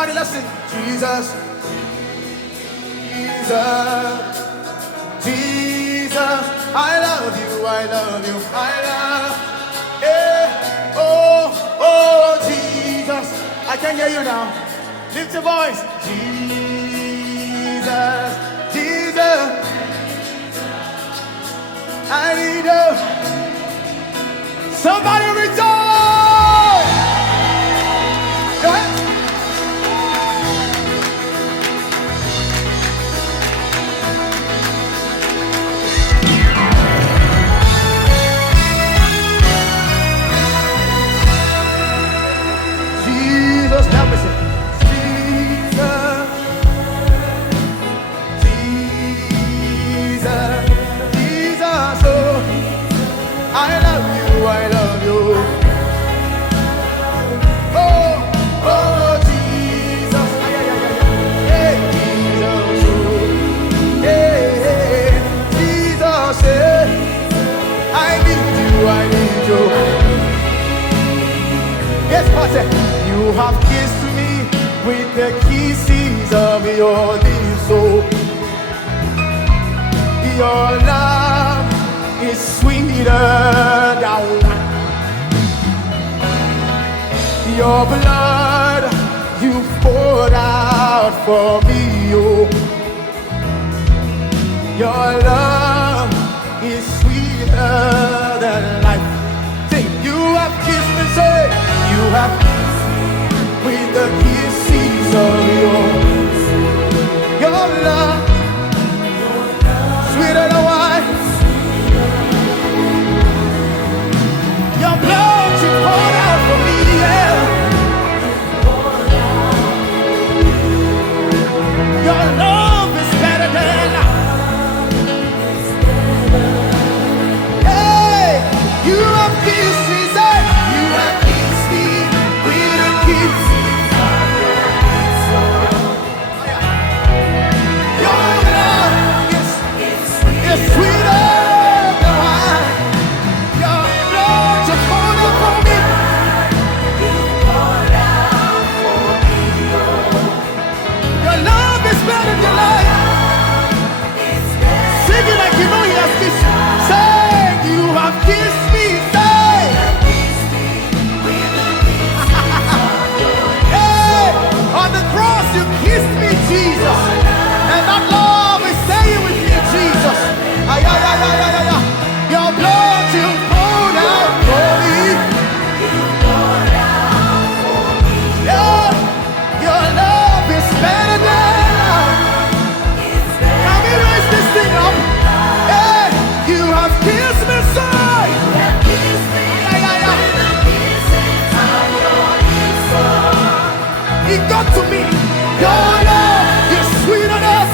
Somebody let's sing. Jesus, Jesus, Jesus. I love you, I love you, I love. Yeah. Oh, oh, Jesus. I can hear you now. Lift your voice. Jesus, Jesus. I need you. Somebody rejoice. Go ahead. Jesus, help me sing. Jesus, Jesus, Jesus, oh, I love you, I love you. Oh, oh, Jesus, ay, ay, ay, ay. Hey, Jesus, oh, hey, hey, Jesus, hey, I need you, I need you. Yes, Pastor, you have kissed me with the kisses of your lips, oh. Your love is sweeter than wine. Your blood you poured out for me, oh. Your love is sweeter than life. Sing, you have kissed me, say, you have kissed me with the kisses of your love, sweeter than wine. Your blood you poured out for me, yeah. Your love is better than hey, you have kissed me, say, you have kissed me with a kiss. Your love is sweeter than wine. Your blood you poured out for me. Your love is better than life. Sing it like you know he has kissed you. Say, you have kissed me. Say, hey, on the cross you kissed me, Jesus. And that love is staying with me, Jesus. Ay, ay, ay, ay, ay, ay. Your blood you poured out for me. Yeah, your love is better than life. Can we raise this thing up? Hey, you have kissed me, say. Ay, ay, ay. It got to me. Your love is sweeter than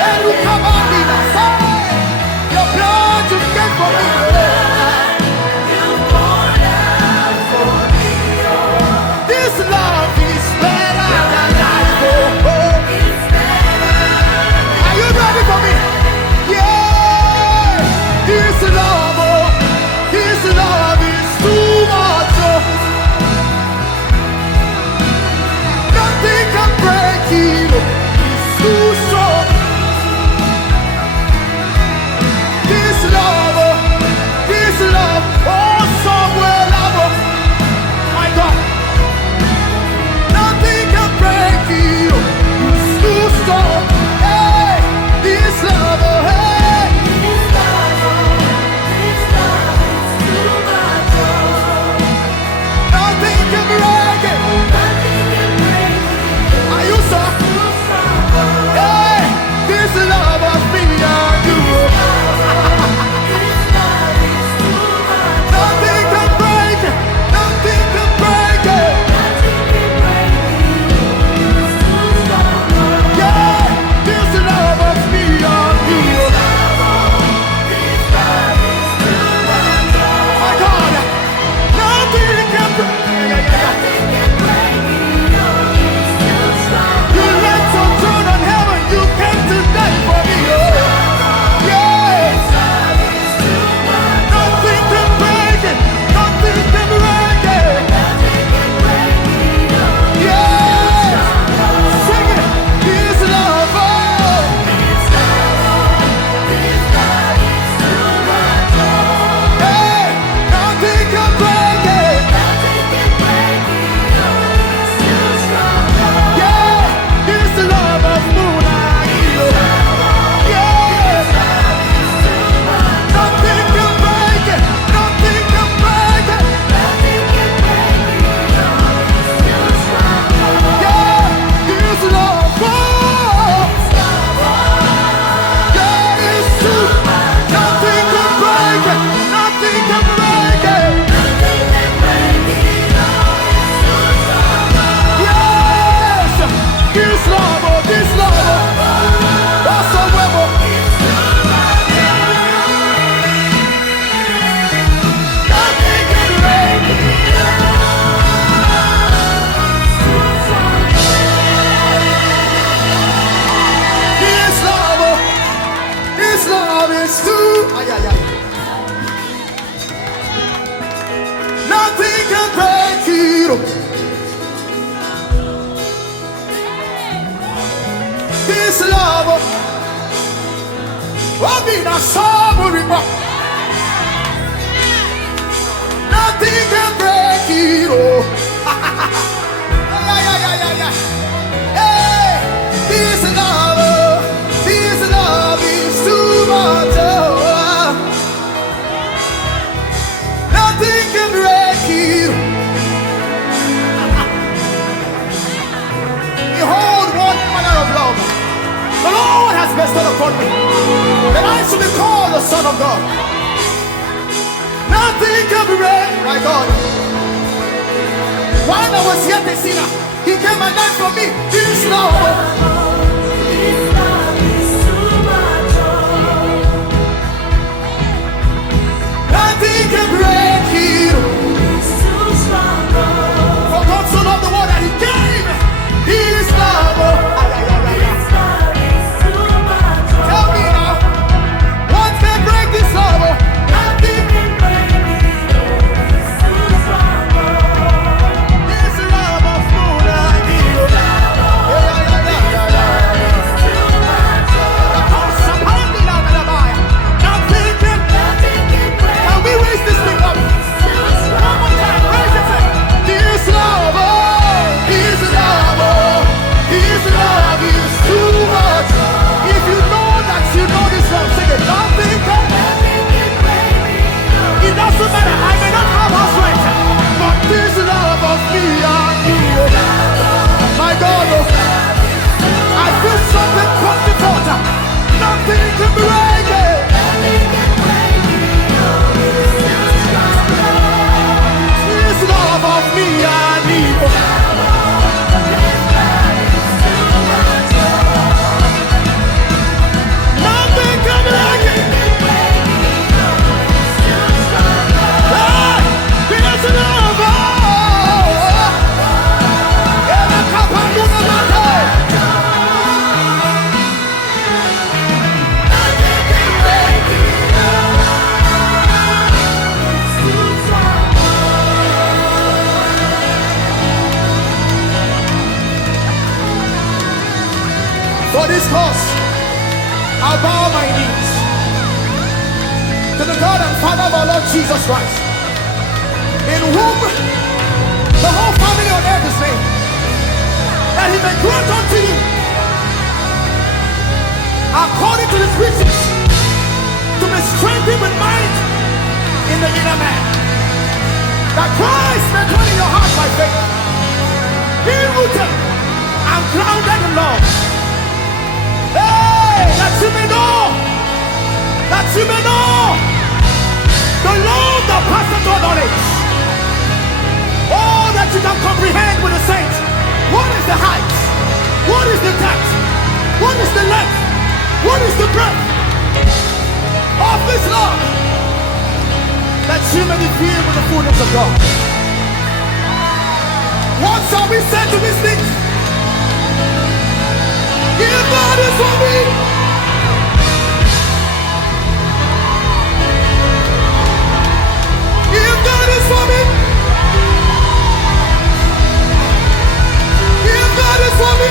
and we come on me now. Say, your blood you gave for me. This love is better than life. Oh, oh. Are you ready for me? Yeah. This love, oh, this love is too much. Oh. Nothing can break Obina Samuriba. Nothing can break it. Oh. Yeah. Hey, this love is too much. Oh. Nothing can break you. Behold, what manner of love the Lord has bestowed upon me, that I should be called the Son of God. Nothing can break my God. While I was yet a sinner, He came and died for me. This love. Nothing can break you. For God so loved the world that He gave His love. Tell me now, what can break this love? Nothing can break it. This love of food and you. Nothing can. Can we raise this thing up? One more time, raise it up. This love, His love, His love is too much. If you know that you know this love, sing it. Nothing can. It doesn't matter. I may not have house rent, but this love of me and you, my God, I feel something coming forth. Nothing can break it. This love of me and you. Nothing can break it. This love, for this cause, I'll bow my knees to the God and Father of our Lord Jesus Christ, in whom the whole family on earth is named, that He may grant unto you, according to His riches, to be strengthened with might in the inner man, that Christ may dwell in your heart by faith, be rooted and grounded in love. Hey, that you may know the love that passeth all knowledge. Oh, that you can comprehend with the saints. What is the height? What is the depth? What is the length? What is the breadth of this love? That you may be filled with the fullness of God. What shall we say to these things? If God is for me, if God is for me, if God is for me,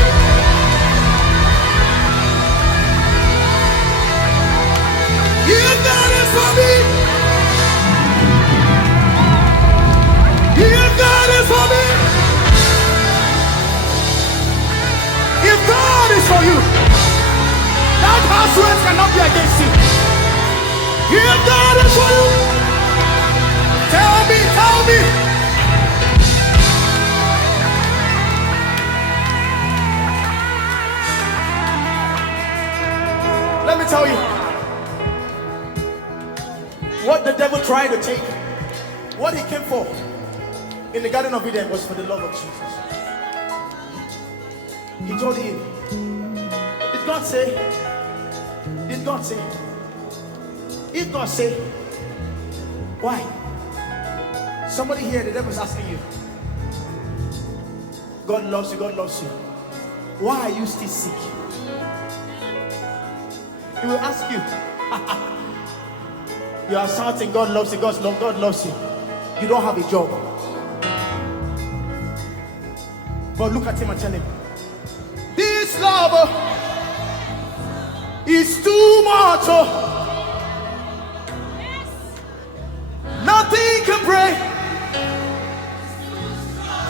if God is for me, if God is for me, if God is for you, that house cannot be against you. If God is for you, tell me. Let me tell you, what the devil tried to take, what he came for in the Garden of Eden was for the love of Jesus. He told him, did God say? Did God say? If God say, why? Somebody here, the devil is asking you. God loves you, God loves you. Why are you still sick? He will ask you. You are shouting, God loves you, God loves you. You don't have a job. But look at him and tell him, this love is too much. Oh. Nothing can break.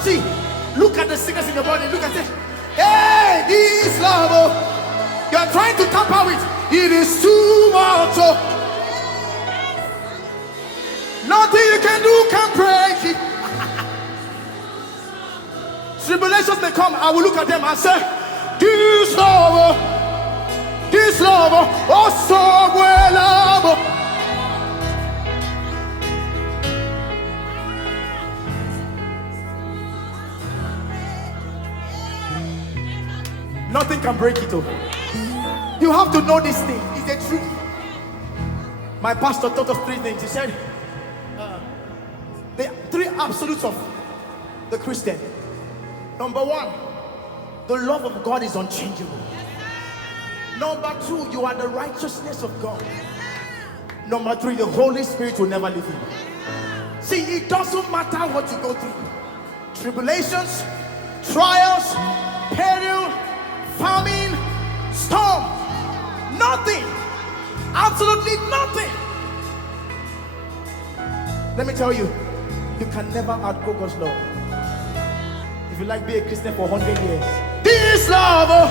See, look at the sickness in your body. Look at it. Hey, this love, oh, you are trying to tamper with. It is too much. Oh. Nothing you can do can break it. Tribulations may come. I will look at them and say, this love, oh, so well, love. Nothing can break it. Oh. You have to know this thing. It's the truth. My pastor taught us 3 things. He said, the 3 absolutes of the Christian. Number 1, the love of God is unchangeable. Number 2, you are the righteousness of God. Number 3, the Holy Spirit will never leave you. See, it doesn't matter what you go through. Tribulations, trials, peril, famine, storm, nothing, absolutely nothing. Let me tell you, you can never outgrow God's love. If you like be a Christian for 100 years, this love, oh,